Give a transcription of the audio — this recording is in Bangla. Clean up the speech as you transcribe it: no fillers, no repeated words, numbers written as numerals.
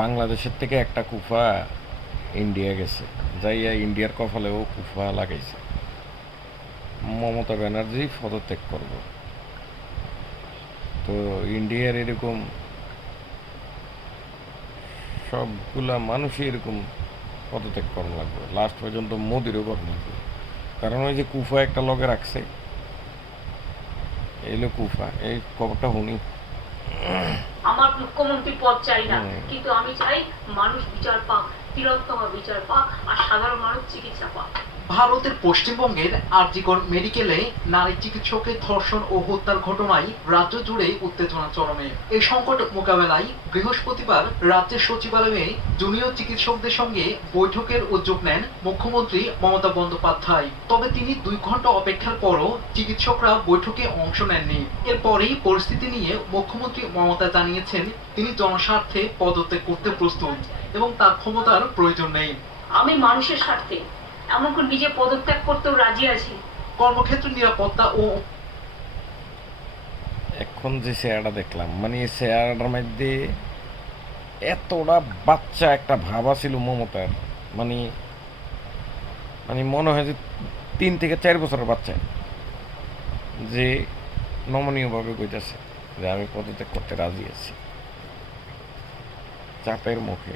বাংলাদেশের থেকে একটা কুফা ইন্ডিয়া গেছে, যাইয়া ইন্ডিয়ার কপালেও কুফা লাগাইছে। মমতা ব্যানার্জি পদত্যাগ করব। তো ইন্ডিয়ার এরকম সবগুলা মানুষই এরকম পদত্যাগ করা লাগবে, লাস্ট পর্যন্ত মোদিরও করা লাগবে। কারণ ওই যে কুফা একটা লগে রাখছে, এলো কুফা, এই খবরটা শুনি। আমার মুখ্যমন্ত্রী পদ চাই না, কিন্তু আমি চাই মানুষ বিচার পাক, তিলোত্তম বিচার পাক, আর সাধারণ মানুষ চিকিৎসা পাক। ভারতের পশ্চিমবঙ্গের আরজিকর মেডিকেলে নারী চিকিৎসকের ধর্ষণ ও হত্যার ঘটনায় রাজ্য জুড়ে উত্তেজনা চরমে। এই সংকট মোকাবেলায় বৃহস্পতিবার রাজ্যের সচিবালয়ে জুনিয়র চিকিৎসকদের সঙ্গে বৈঠকের উদ্যোগ নেন মুখ্যমন্ত্রী মমতা বন্দ্যোপাধ্যায়। তবে তিনি 2 ঘন্টা অপেক্ষার পরও চিকিৎসকরা বৈঠকে অংশ নেননি। এরপরেই পরিস্থিতি নিয়ে মুখ্যমন্ত্রী মমতা জানিয়েছেন তিনি জনস্বার্থে পদত্যাগ করতে প্রস্তুত এবং তার ক্ষমতার প্রয়োজন নেই। আমি মানুষের স্বার্থে এমনকি নিজে পদত্যাগ করতেও রাজি আছি। কর্মক্ষেত্র নিরাপত্তা ও এখন যে চেহারাটা দেখলাম, মানে এই চেহারাটার মধ্যে এতটা বাচ্চা একটা ভাবা ছিল মমতার, মানে মানে মনে হয় যে 3 থেকে 4 বছরের বাচ্চা, যে নমনীয়ভাবে কইতাছে যে আমি পদত্যাগ করতে রাজি আছি চাপের মুখে।